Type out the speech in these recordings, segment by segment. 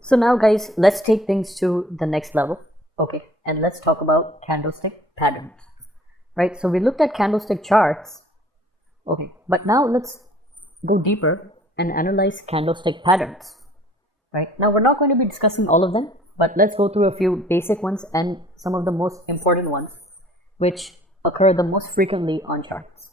So now guys, let's take things to the next level, okay? And let's talk about candlestick patterns, right? So we looked at candlestick charts, okay, but now let's go deeper and analyze candlestick patterns, right? Now we're not going to be discussing all of them, but let's go through a few basic ones and some of the most important ones which occur the most frequently on charts.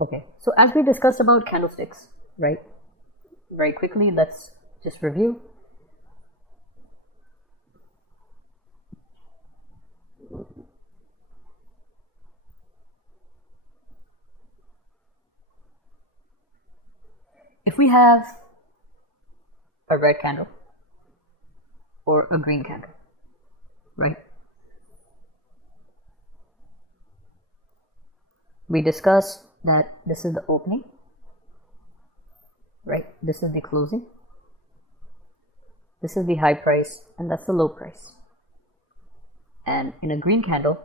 Okay, so as we discussed about candlesticks, right? Very quickly, let's just review. If we have a red candle or a green candle, right? We discussed that this is the opening, right? This is the closing. This is the high price and that's the low price. And in a green candle,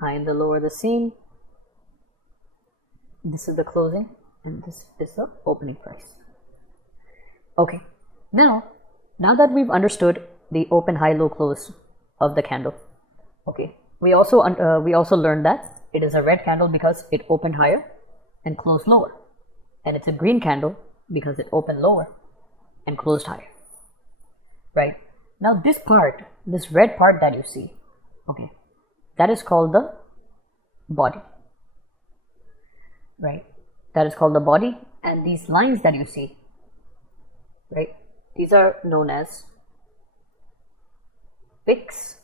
high and the low are the same. This is the closing and this is the opening price. Okay, now that we've understood the open, high, low, close of the candle, okay, we also learned that it is a red candle because it opened higher and closed lower, and it's a green candle because it opened lower and closed higher, right? Now this part, this red part that you see, okay, that is called the body, right? That is called the body, and these lines that you see, right, these are known as wicks,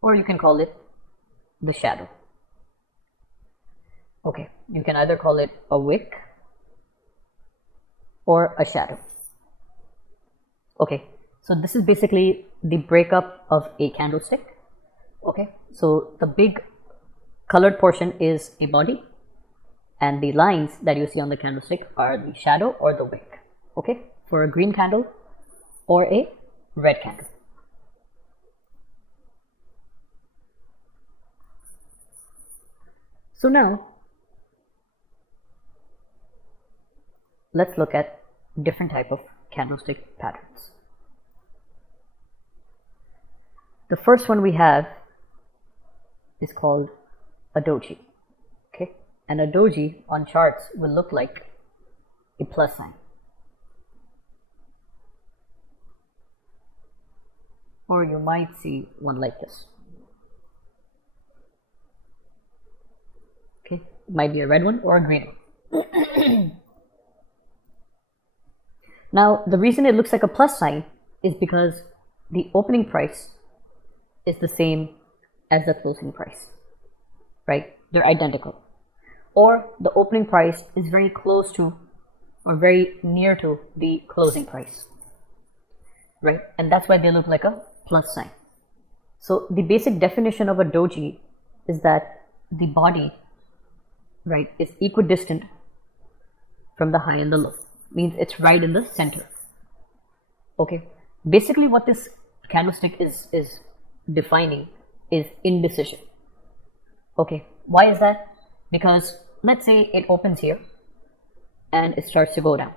or you can call it the shadow. Okay, you can either call it a wick or a shadow. Okay, so this is basically the breakup of a candlestick. Okay, so the big colored portion is a body, and the lines that you see on the candlestick are the shadow or the wick, okay, for a green candle or a red candle. So now let's look at different type of candlestick patterns. The first one we have is called a doji. Okay, and a doji on charts will look like a plus sign, or you might see one like this. Okay, it might be a red one or a green one. Now the reason it looks like a plus sign is because the opening price is the same as the closing price, right? They're identical, or the opening price is very close to or very near to the closing price, right? And that's why they look like a plus sign. So the basic definition of a doji is that the body, right, is equidistant from the high and the low, means it's right in the center. Okay, basically what this candlestick is defining is indecision. Okay, why is that? Because let's say it opens here and it starts to go down,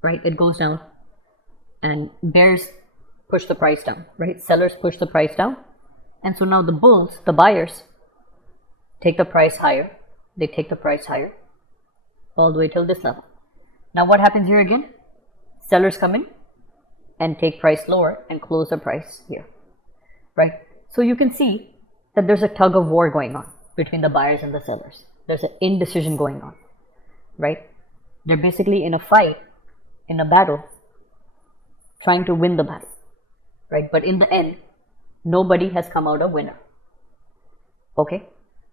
right? It goes down and bears push the price down, right? Sellers push the price down, and so now the bulls, the buyers, take the price higher. They take the price higher all the way till this level. Now what happens here again? Sellers come in and take price lower and close the price here, right? So you can see that there's a tug of war going on between the buyers and the sellers. There's an indecision going on, right? They're basically in a fight, in a battle, trying to win the battle, right? But in the end, nobody has come out a winner. Okay,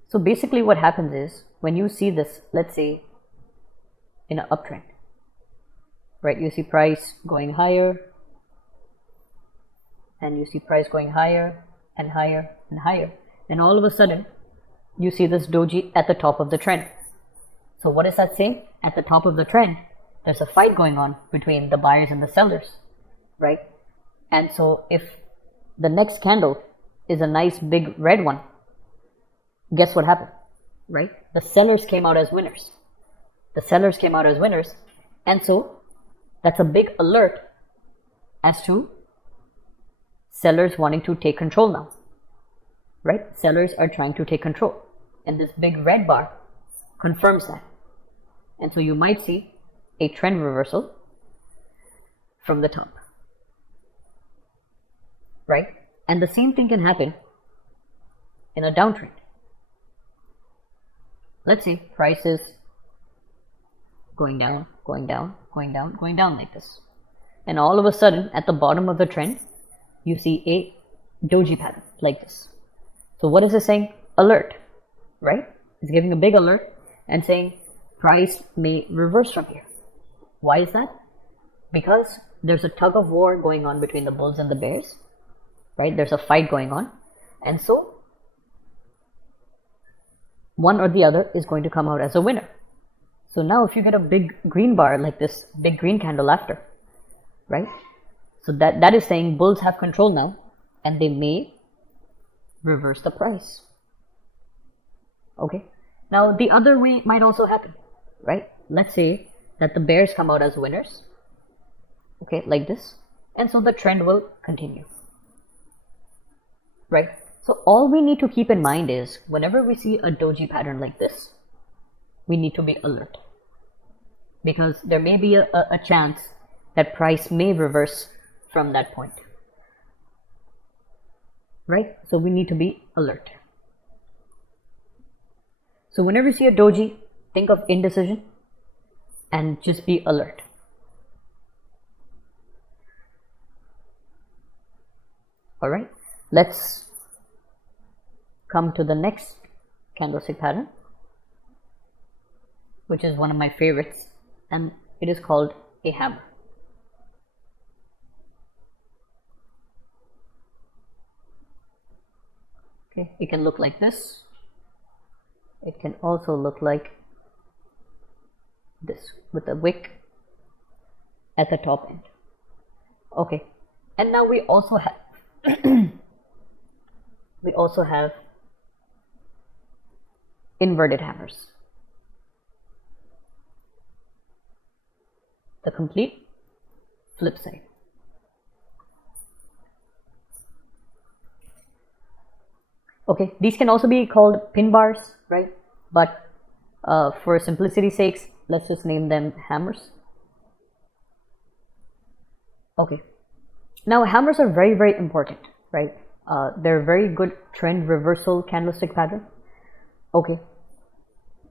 so basically what happens is when you see this, let's say in an uptrend, right, you see price going higher and you see price going higher and higher and higher, and all of a sudden you see this doji at the top of the trend. So what is that saying? At the top of the trend, there's a fight going on between the buyers and the sellers, right? And so if the next candle is a nice big red one, guess what happened, right? The sellers came out as winners. The sellers came out as winners, And so that's a big alert as to sellers wanting to take control now, right? Sellers are trying to take control, and this big red bar confirms that. And so you might see a trend reversal from the top, right? And the same thing can happen in a downtrend. Let's say price is going down, going down, going down, going down like this. And all of a sudden, at the bottom of the trend, you see a doji pattern like this. So what is it saying? Alert, right? It's giving a big alert and saying price may reverse from here. Why is that? Because there's a tug of war going on between the bulls and the bears, right? There's a fight going on. And so one or the other is going to come out as a winner. So now if you get a big green bar like this, big green candle after, right? So that is saying bulls have control now, and they may reverse the price. Okay. Now the other way might also happen, right? Let's say that the bears come out as winners, okay, like this, and so the trend will continue, right? So all we need to keep in mind is whenever we see a doji pattern like this, we need to be alert, because there may be a chance that price may reverse from that point, right? So we need to be alert. So whenever you see a doji, think of indecision and just be alert. All right, let's come to the next candlestick pattern, which is one of my favorites, and it is called a hammer. Okay, it can look like this. It can also look like this with a wick at the top end. Okay, and now we also have inverted hammers. The complete flip side. Okay, these can also be called pin bars, right? But for simplicity's sakes, let's just name them hammers. Okay, now hammers are very, very important, right? They're a very good trend reversal candlestick pattern. Okay,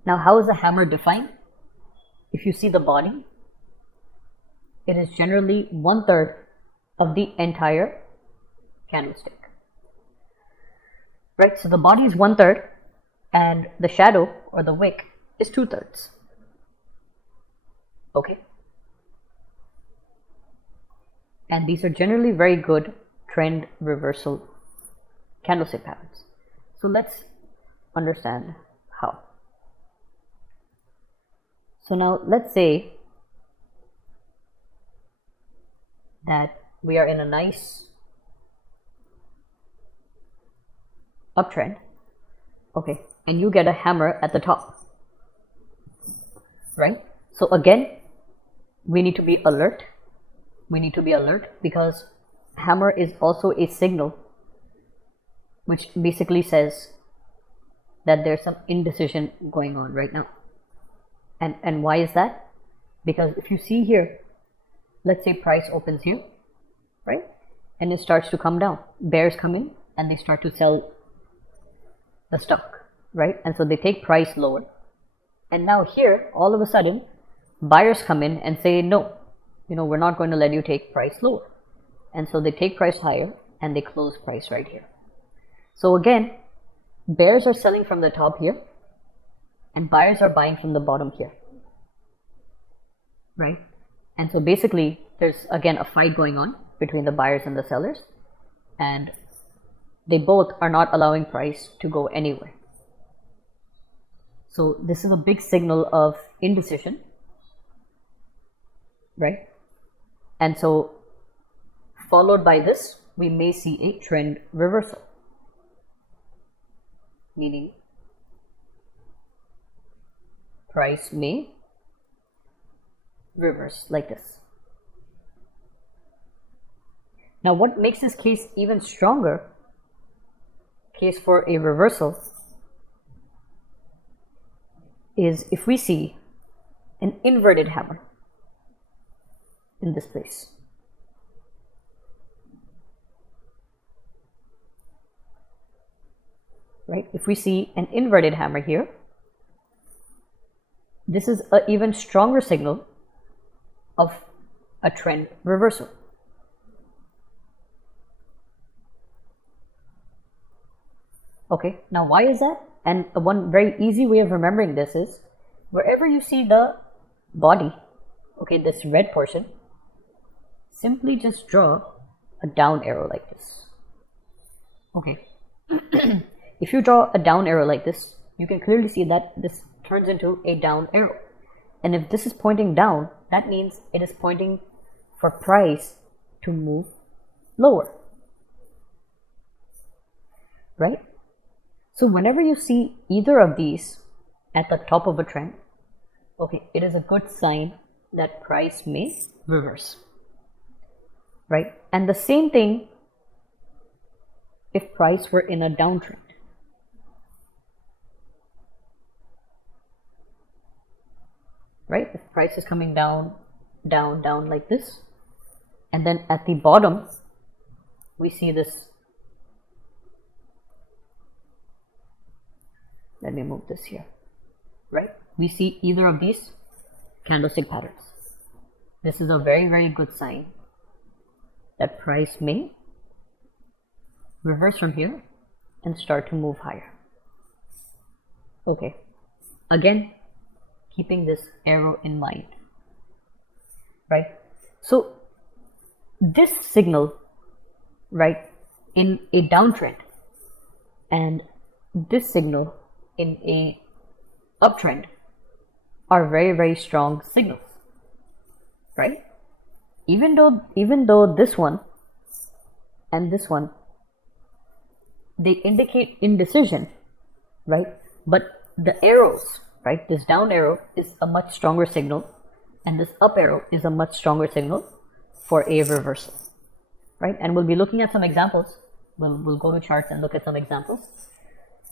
now how is a hammer defined? If you see the body, it is generally 1/3 of the entire candlestick. Right, so the body is 1/3 and the shadow or the wick is 2/3. Okay, and these are generally very good trend reversal candlestick patterns. So let's understand how. So now let's say that we are in a nice uptrend, okay, and you get a hammer at the top, right? So again, we need to be alert. We need to be alert because hammer is also a signal which basically says that there's some indecision going on right now. And why is that? Because if you see here, let's say price opens here, right, and it starts to come down. Bears come in and they start to sell the stock, right? And so they take price lower. And now here, all of a sudden, buyers come in and say, no, we're not going to let you take price lower. And so they take price higher and they close price right here. So again, bears are selling from the top here and buyers are buying from the bottom here, right? And so basically, there's again a fight going on between the buyers and the sellers, and they both are not allowing price to go anywhere. So this is a big signal of indecision, right? And so followed by this, we may see a trend reversal, meaning price may reverse like this. Now what makes this case even stronger, case for a reversal, is if we see an inverted hammer in this place. Right? If we see an inverted hammer here, this is an even stronger signal of a trend reversal. Okay, now why is that? And one very easy way of remembering this is, wherever you see the body, okay, this red portion, simply just draw a down arrow like this. Okay. If you draw a down arrow like this, you can clearly see that this turns into a down arrow. And if this is pointing down, that means it is pointing for price to move lower. Right? So whenever you see either of these at the top of a trend, okay, it is a good sign that price may reverse. Right? And the same thing if price were in a downtrend. Right? If price is coming down, down, down like this, and then at the bottom we see this. Let me move this here. Right? We see either of these candlestick patterns. This is a very, very good sign that price may reverse from here and start to move higher. Okay. Again, keeping this arrow in mind. Right? So this signal, right, in a downtrend and this signal in a uptrend are very, very strong signals. Right? Even though this one and this one, they indicate indecision, right? But the arrows, right, this down arrow is a much stronger signal, and this up arrow is a much stronger signal for a reversal, right? And we'll be looking at some examples. We'll go to charts and look at some examples,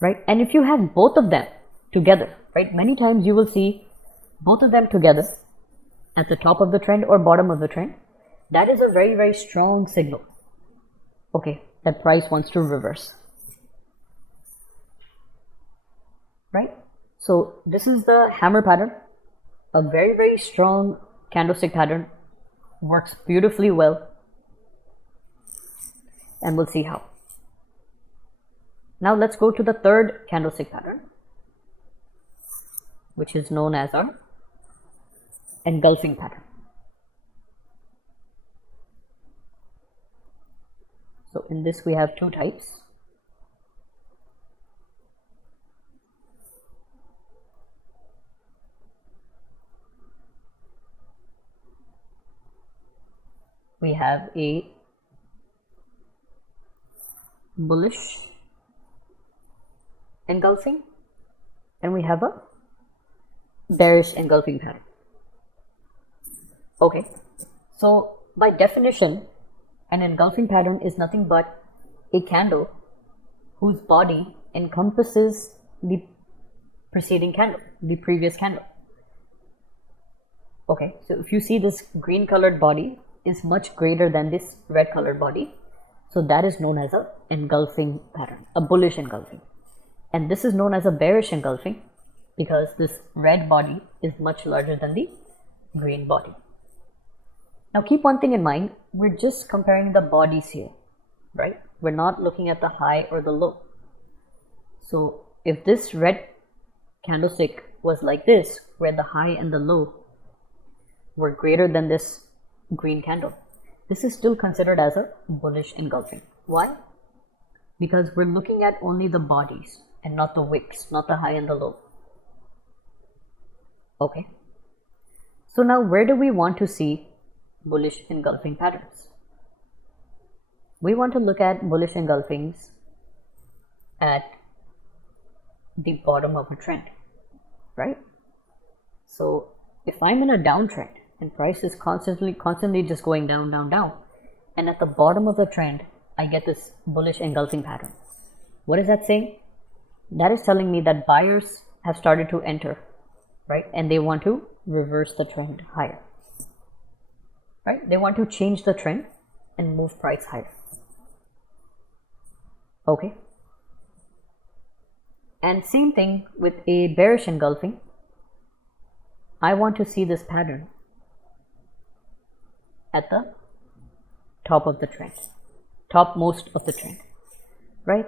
right? And if you have both of them together, right, many times you will see both of them together at the top of the trend or bottom of the trend. That is a very, very strong signal, okay, that price wants to reverse. Right? So this is the hammer pattern, a very, very strong candlestick pattern, works beautifully well, and we'll see how. Now let's go to the third candlestick pattern, which is known as our engulfing pattern. So in this we have two types. We have a bullish engulfing and we have a bearish engulfing pattern. Okay, so by definition, an engulfing pattern is nothing but a candle whose body encompasses the preceding candle, the previous candle. Okay, so if you see this green colored body is much greater than this red colored body, so that is known as a engulfing pattern, a bullish engulfing. And this is known as a bearish engulfing because this red body is much larger than the green body. Now keep one thing in mind, we're just comparing the bodies here, right? We're not looking at the high or the low. So if this red candlestick was like this, where the high and the low were greater than this green candle, this is still considered as a bullish engulfing. Why? Because we're looking at only the bodies and not the wicks, not the high and the low. Okay. So now where do we want to see bullish engulfing patterns? We want to look at bullish engulfings at the bottom of a trend, right? So if I'm in a downtrend and price is constantly just going down, down, down. And at the bottom of the trend, I get this bullish engulfing pattern. What is that saying? That is telling me that buyers have started to enter, right? And they want to reverse the trend higher, right? They want to change the trend and move price higher. Okay. And same thing with a bearish engulfing. I want to see this pattern at the top of the trend, topmost of the trend, right?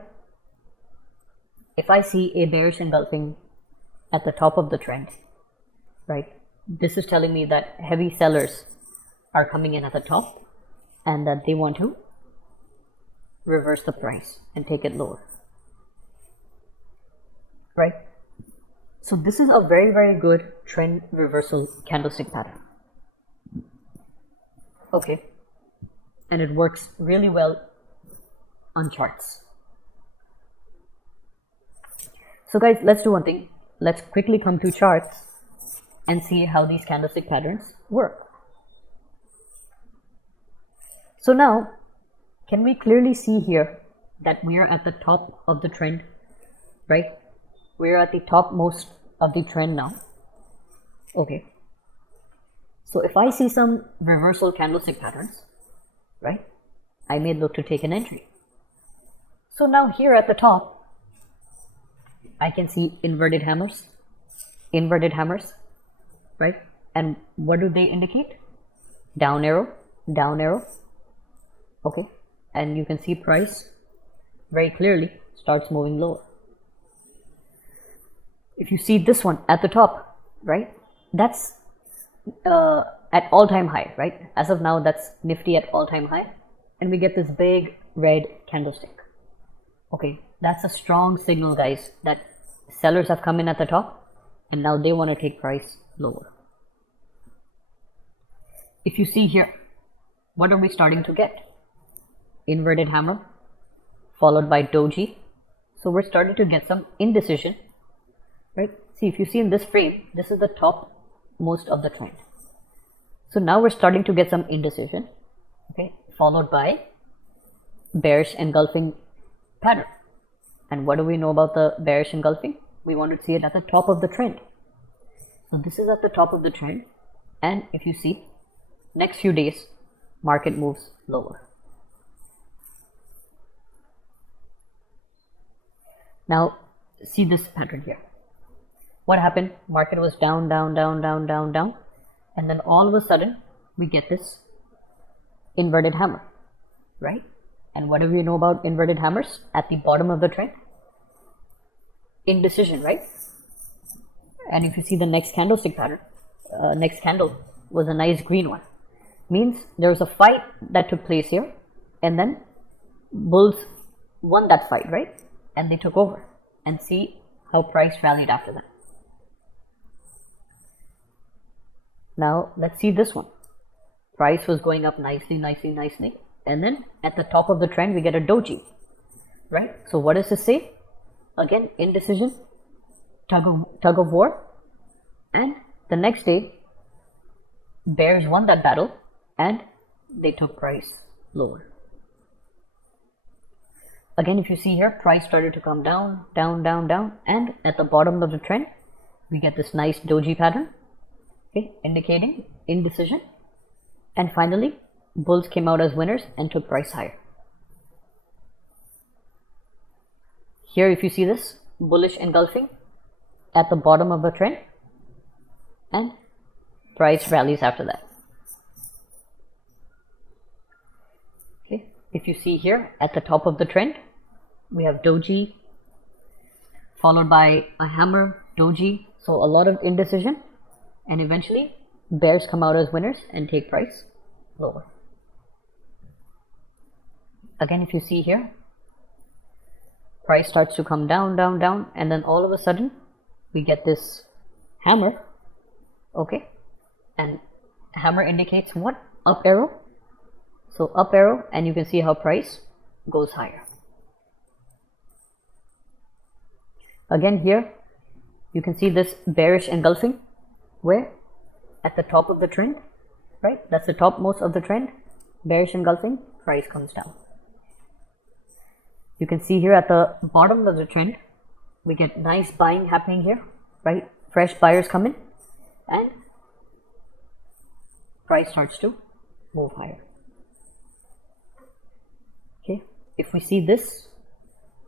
If I see a bearish engulfing at the top of the trend, right, this is telling me that heavy sellers are coming in at the top and that they want to reverse the price and take it lower, right? So this is a very, very good trend reversal candlestick pattern. Okay, and it works really well on charts. So guys, let's do one thing. Let's quickly come to charts and see how these candlestick patterns work. So now, can we clearly see here that we are at the top of the trend, right? We're at the topmost of the trend now. Okay. So if I see some reversal candlestick patterns, right, I may look to take an entry. So now here at the top, I can see inverted hammers, right? And what do they indicate? Down arrow, down arrow. Okay. And you can see price very clearly starts moving lower. If you see this one at the top, right, that's at all-time high, right? As of now, that's Nifty at all-time high, and we get this big red candlestick. Okay, that's a strong signal, guys, that sellers have come in at the top and now they want to take price lower. If you see here, what are we starting to get? Inverted hammer followed by doji. So we're starting to get some indecision, right? See, if you see in this frame, this is the top most of the trend. So now we're starting to get some indecision, okay, followed by bearish engulfing pattern. And what do we know about the bearish engulfing? We want to see it at the top of the trend. So this is at the top of the trend, and if you see, next few days, market moves lower. Now, see this pattern here. What happened? Market was down, down, down, down, down, down. And then all of a sudden, we get this inverted hammer, right? And what do we know about inverted hammers at the bottom of the trend? Indecision, right? And if you see the next candlestick pattern, next candle was a nice green one. Means there was a fight that took place here, and then bulls won that fight, right? And they took over. And see how price rallied after that. Now let's see this one. Price was going up nicely, nicely, nicely, and then at the top of the trend we get a doji, right? So what does this say? Again, indecision, tug of war, and the next day bears won that battle and they took price lower. Again, if you see here, price started to come down, down, down, down, and at the bottom of the trend we get this nice doji pattern, okay, indicating indecision. And finally, bulls came out as winners and took price higher. Here, if you see this, bullish engulfing at the bottom of the trend, and price rallies after that. Okay, if you see here, at the top of the trend, we have doji, followed by a hammer, doji, so a lot of indecision, and eventually bears come out as winners and take price lower. Again, if you see here, price starts to come down, down, down, and then all of a sudden we get this hammer, okay, and hammer indicates what? Up arrow. So up arrow, and you can see how price goes higher. Again here, you can see this bearish engulfing, where at the top of the trend right? That's the topmost of the trend. Bearish engulfing, price comes down. You can see here at the bottom of the trend, we get nice buying happening here, right? Fresh buyers come in and price starts to move higher. Okay, if we see this,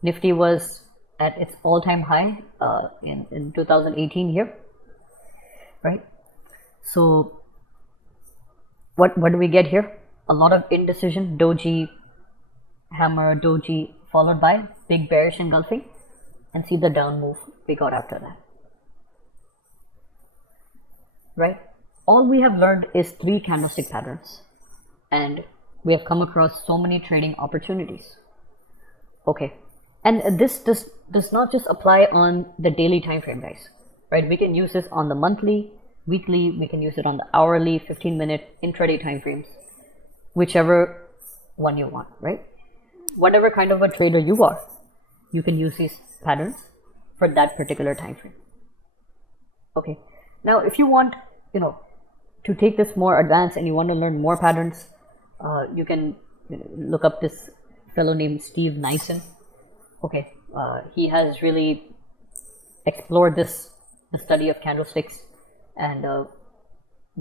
Nifty was at its all-time high in 2018 here, right? So what do we get here? A lot of indecision, doji, hammer, doji, followed by big bearish engulfing, and see the down move we got after that, right? All we have learned is 3 candlestick patterns, and we have come across so many trading opportunities. Okay, and this does not just apply on the daily time frame, guys, right? We can use this on the monthly, weekly, we can use it on the hourly, 15-minute, intraday time frames, whichever one you want, right? Whatever kind of a trader you are, you can use these patterns for that particular time frame. Okay, now if you want, to take this more advanced and you want to learn more patterns, you can look up this fellow named Steve Nyson. Okay, he has really explored the study of candlesticks and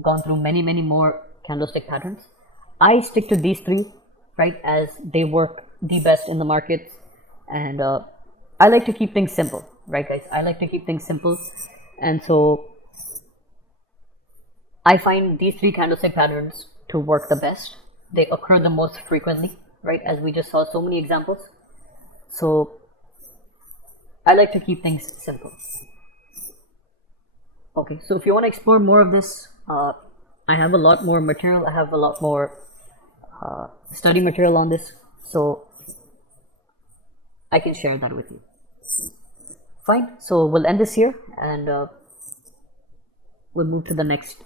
gone through many more candlestick patterns. I stick to these 3, right, as they work the best in the markets, and I like to keep things simple, right, guys? I like to keep things simple, and so I find these 3 candlestick patterns to work the best. They occur the most frequently, right, as we just saw so many examples. So I like to keep things simple. Okay, so if you want to explore more of this, I have a lot more material. I have a lot more study material on this, so I can share that with you. Fine, so we'll end this here, and we'll move to the next